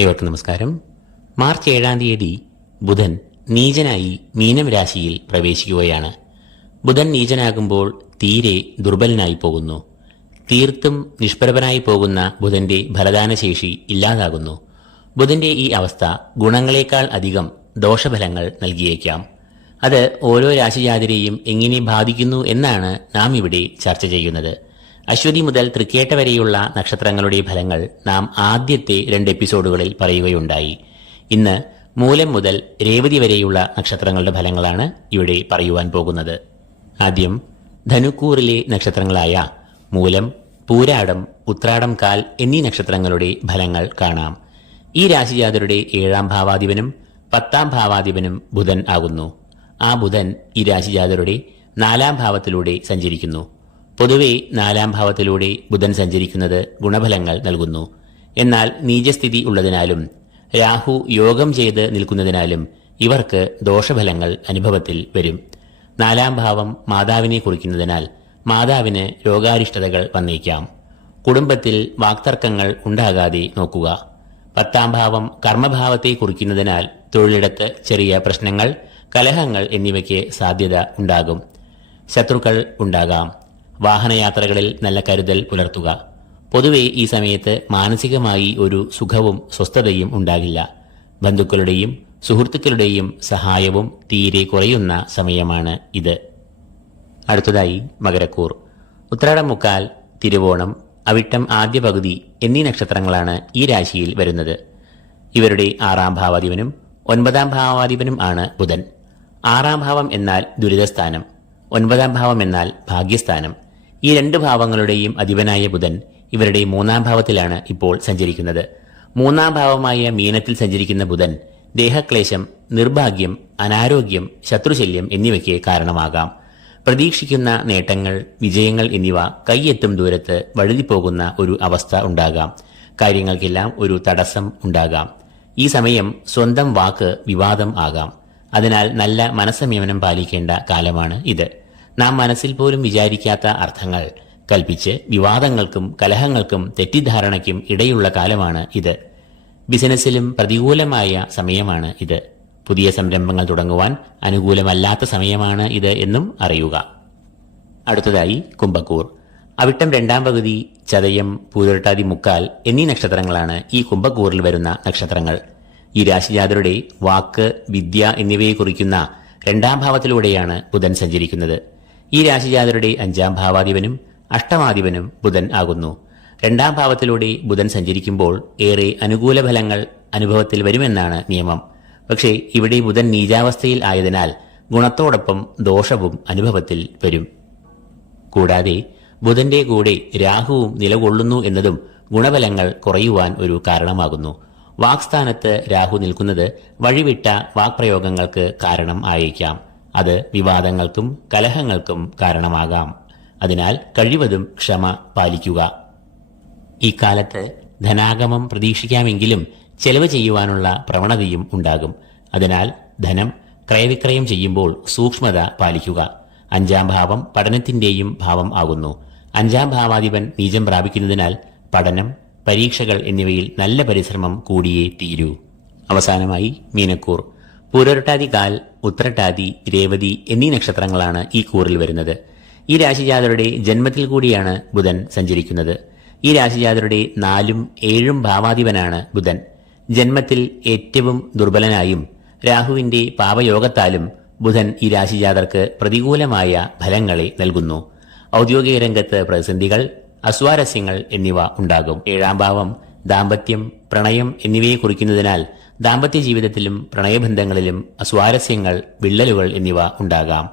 ഏവർക്കും നമസ്കാരം. മാർച്ച് ഏഴാം തീയതി ബുധൻ നീചനായി മീനം രാശിയിൽ പ്രവേശിക്കുകയാണ്. ബുധൻ നീചനാകുമ്പോൾ തീരെ ദുർബലനായി പോകുന്നു. തീർത്തും നിഷ്പ്രഭനായി പോകുന്ന ബുധന്റെ ഫലദാനശേഷി ഇല്ലാതാകുന്നു. ബുധന്റെ ഈ അവസ്ഥ ഗുണങ്ങളെക്കാൾ അധികം ദോഷഫലങ്ങൾ നൽകിയേക്കാം. അത് ഓരോ രാശിജാതിരെയും എങ്ങനെ ബാധിക്കുന്നു എന്നാണ് നാം ഇവിടെ ചർച്ച ചെയ്യുന്നത്. അശ്വതി മുതൽ തൃക്കേട്ട വരെയുള്ള നക്ഷത്രങ്ങളുടെ ഫലങ്ങൾ നാം ആദ്യത്തെ രണ്ട് എപ്പിസോഡുകളിൽ പറയുകയുണ്ടായി. ഇന്ന് മൂലം മുതൽ രേവതി വരെയുള്ള നക്ഷത്രങ്ങളുടെ ഫലങ്ങളാണ് ഇവിടെ പറയുവാൻ പോകുന്നത്. ആദ്യം ധനുക്കൂറിലെ നക്ഷത്രങ്ങളായ മൂലം പൂരാടം ഉത്രാടം കാൽ എന്നീ നക്ഷത്രങ്ങളുടെ ഫലങ്ങൾ കാണാം. ഈ രാശിജാതരുടെ ഏഴാം ഭാവാധിപനും പത്താം ഭാവാധിപനും ബുധൻ ആകുന്നു. ആ ബുധൻ ഈ രാശിജാതരുടെ നാലാം ഭാവത്തിലൂടെ സഞ്ചരിക്കുന്നു. പൊതുവെ നാലാം ഭാവത്തിലൂടെ ബുധൻ സഞ്ചരിക്കുന്നത് ഗുണഫലങ്ങൾ നൽകുന്നു. എന്നാൽ നീചസ്ഥിതി ഉള്ളതിനാലും രാഹു യോഗം ചെയ്ത് നിൽക്കുന്നതിനാലും ഇവർക്ക് ദോഷഫലങ്ങൾ അനുഭവത്തിൽ വരും. നാലാം ഭാവം മാതാവിനെ കുറിക്കുന്നതിനാൽ മാതാവിന് രോഗാരിഷ്ടതകൾ വന്നേക്കാം. കുടുംബത്തിൽ വാക്തർക്കങ്ങൾ ഉണ്ടാകാതെ നോക്കുക. പത്താം ഭാവം കർമ്മഭാവത്തെ കുറിക്കുന്നതിനാൽ തൊഴിലിടത്ത് ചെറിയ പ്രശ്നങ്ങൾ കലഹങ്ങൾ എന്നിവയ്ക്ക് സാധ്യത ഉണ്ടാകും. ശത്രുക്കൾ ഉണ്ടാകാം. വാഹനയാത്രകളിൽ നല്ല കരുതൽ പുലർത്തുക. പൊതുവെ ഈ സമയത്ത് മാനസികമായി ഒരു സുഖവും സ്വസ്ഥതയും ഉണ്ടാകില്ല. ബന്ധുക്കളുടെയും സുഹൃത്തുക്കളുടെയും സഹായവും തീരെ കുറയുന്ന സമയമാണ് ഇത്. അടുത്തതായി മകരക്കൂർ. ഉത്രാടം മുക്കാൽ തിരുവോണം അവിട്ടം ആദ്യ പകുതി എന്നീ നക്ഷത്രങ്ങളാണ് ഈ രാശിയിൽ വരുന്നത്. ഇവരുടെ ആറാം ഭാവാധിപനും ഒൻപതാം ഭാവാധിപനും ആണ് ബുധൻ. ആറാം ഭാവം എന്നാൽ ദുരിതസ്ഥാനം. ഒൻപതാം ഭാവം എന്നാൽ ഭാഗ്യസ്ഥാനം. ഈ രണ്ട് ഭാവങ്ങളുടെയും അധിപനായ ബുധൻ ഇവരുടെ മൂന്നാം ഭാവത്തിലാണ് ഇപ്പോൾ സഞ്ചരിക്കുന്നത്. മൂന്നാം ഭാവമായ മീനത്തിൽ സഞ്ചരിക്കുന്ന ബുധൻ ദേഹക്ലേശം നിർഭാഗ്യം അനാരോഗ്യം ശത്രുശല്യം എന്നിവയ്ക്ക് കാരണമാകാം. പ്രതീക്ഷിക്കുന്ന നേട്ടങ്ങൾ വിജയങ്ങൾ എന്നിവ കൈയെത്തും ദൂരത്ത് വഴുതിപ്പോകുന്ന ഒരു അവസ്ഥ ഉണ്ടാകാം. കാര്യങ്ങൾക്കെല്ലാം ഒരു തടസ്സം ഉണ്ടാകാം. ഈ സമയം സ്വന്തം വാക്ക് വിവാദം ആകാം. അതിനാൽ നല്ല മനസ്സംയമനം പാലിക്കേണ്ട കാലമാണ് ഇത്. നാം മനസ്സിൽ പോലും വിചാരിക്കാത്ത അർത്ഥങ്ങൾ കൽപ്പിച്ച് വിവാദങ്ങൾക്കും കലഹങ്ങൾക്കും തെറ്റിദ്ധാരണയ്ക്കും ഇടയുള്ള കാലമാണ് ഇത്. ബിസിനസ്സിലും പ്രതികൂലമായ സമയമാണ് ഇത്. പുതിയ സംരംഭങ്ങൾ തുടങ്ങുവാൻ അനുകൂലമല്ലാത്ത സമയമാണ് ഇത് എന്നും അറിയുക. അടുത്തതായി കുംഭക്കൂർ. അവിട്ടം രണ്ടാം പകുതി ചതയം പൂരട്ടാതി മുക്കാൽ എന്നീ നക്ഷത്രങ്ങളാണ് ഈ കുംഭക്കൂറിൽ വരുന്ന നക്ഷത്രങ്ങൾ. ഈ രാശിജാതരുടെ വാക്ക് വിദ്യ എന്നിവയെ കുറിക്കുന്ന രണ്ടാം ഭാവത്തിലൂടെയാണ് ബുധൻ സഞ്ചരിക്കുന്നത്. ഈ രാശിജാതരുടെ അഞ്ചാം ഭാവാധിപനും അഷ്ടമാധിപനും ബുധൻ ആകുന്നു. രണ്ടാം ഭാവത്തിലൂടെ ബുധൻ സഞ്ചരിക്കുമ്പോൾ ഏറെ അനുകൂല ഫലങ്ങൾ അനുഭവത്തിൽ വരുമെന്നാണ് നിയമം. പക്ഷേ ഇവിടെ ബുധൻ നീചാവസ്ഥയിൽ ആയതിനാൽ ഗുണത്തോടൊപ്പം ദോഷവും അനുഭവത്തിൽ വരും. കൂടാതെ ബുധന്റെ കൂടെ രാഹുവും നിലകൊള്ളുന്നു എന്നതും ഗുണഫലങ്ങൾ കുറയുവാൻ ഒരു കാരണമാകുന്നു. വാക്സ്ഥാനത്ത് രാഹു നിൽക്കുന്നത് വഴിവിട്ട വാക്പ്രയോഗങ്ങൾക്ക് കാരണം ആയേക്കാം. അത് വിവാദങ്ങൾക്കും കലഹങ്ങൾക്കും കാരണമാകാം. അതിനാൽ കഴിവതും ക്ഷമ പാലിക്കുക. ഇക്കാലത്ത് ധനാഗമം പ്രതീക്ഷിക്കാമെങ്കിലും ചെലവ് ചെയ്യുവാനുള്ള പ്രവണതയും ഉണ്ടാകും. അതിനാൽ ധനം ക്രയവിക്രയം ചെയ്യുമ്പോൾ സൂക്ഷ്മത പാലിക്കുക. അഞ്ചാം ഭാവം പഠനത്തിന്റെയും ഭാവം ആകുന്നു. അഞ്ചാം ഭാവാധിപൻ നീചം പ്രാപിക്കുന്നതിനാൽ പഠനം പരീക്ഷകൾ എന്നിവയിൽ നല്ല പരിശ്രമം കൂടിയേ തീരൂ. അവസാനമായി മീനക്കൂർ. പൂരൊരട്ടാതി കാൽ ഉത്രട്ടാതി രേവതി എന്നീ നക്ഷത്രങ്ങളാണ് ഈ കൂറിൽ വരുന്നത്. ഈ രാശിജാതരുടെ ജന്മത്തിൽ കൂടിയാണ് ബുധൻ സഞ്ചരിക്കുന്നത്. ഈ രാശിജാതരുടെ നാലും ഏഴും ഭാവാധിപനാണ് ബുധൻ. ജന്മത്തിൽ ഏറ്റവും ദുർബലനായും രാഹുവിന്റെ പാപയോഗത്താലും ബുധൻ ഈ രാശിജാതർക്ക് പ്രതികൂലമായ ഫലങ്ങളെ നൽകുന്നു. ഔദ്യോഗിക രംഗത്ത് പ്രതിസന്ധികൾ അസ്വാരസ്യങ്ങൾ എന്നിവ ഉണ്ടാകും. ഏഴാം ഭാവം ദാമ്പത്യം പ്രണയം എന്നിവയെ കുറിക്കുന്നതിനാൽ ദാമ്പത്യ ജീവിതത്തിലും പ്രണയബന്ധങ്ങളിലും അസ്വാരസ്യങ്ങൾ വിള്ളലുകൾ എന്നിവ ഉണ്ടാകാം.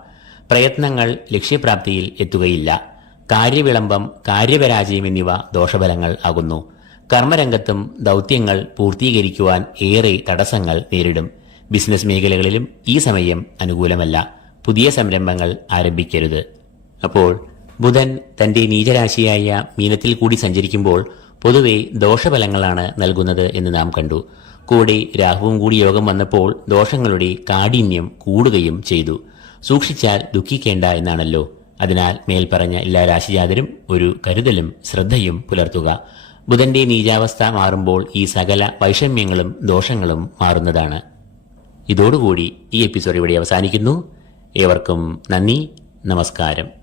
പ്രയത്നങ്ങൾ ലക്ഷ്യപ്രാപ്തിയിൽ എത്തുകയില്ല. കാര്യവിളംബം കാര്യപരാജയം എന്നിവ ദോഷഫലങ്ങൾ ആകുന്നു. കർമ്മരംഗത്തും ദൗത്യങ്ങൾ പൂർത്തീകരിക്കുവാൻ ഏറെ തടസ്സങ്ങൾ നേരിടും. ബിസിനസ് മേഖലകളിലും ഈ സമയം അനുകൂലമല്ല. പുതിയ സംരംഭങ്ങൾ ആരംഭിക്കരുത്. അപ്പോൾ ബുധൻ തന്റെ നീചരാശിയായ മീനത്തിൽ കൂടി സഞ്ചരിക്കുമ്പോൾ പൊതുവെ ദോഷഫലങ്ങളാണ് നൽകുന്നത് എന്ന് നാം കണ്ടു. കൂടെ രാഹുവും കൂടി യോഗം വന്നപ്പോൾ ദോഷങ്ങളുടെ കാഠിന്യം കൂടുകയും ചെയ്തു. സൂക്ഷിച്ചാൽ ദുഃഖിക്കേണ്ട എന്നാണല്ലോ. അതിനാൽ മേൽപ്പറഞ്ഞ എല്ലാ രാശിജാതരും ഒരു കരുതലും ശ്രദ്ധയും പുലർത്തുക. ബുധന്റെ നീചാവസ്ഥ മാറുമ്പോൾ ഈ സകല വൈഷമ്യങ്ങളും ദോഷങ്ങളും മാറുന്നതാണ്. ഇതോടുകൂടി ഈ എപ്പിസോഡ് ഇവിടെ അവസാനിക്കുന്നു. ഏവർക്കും നന്ദി നമസ്കാരം.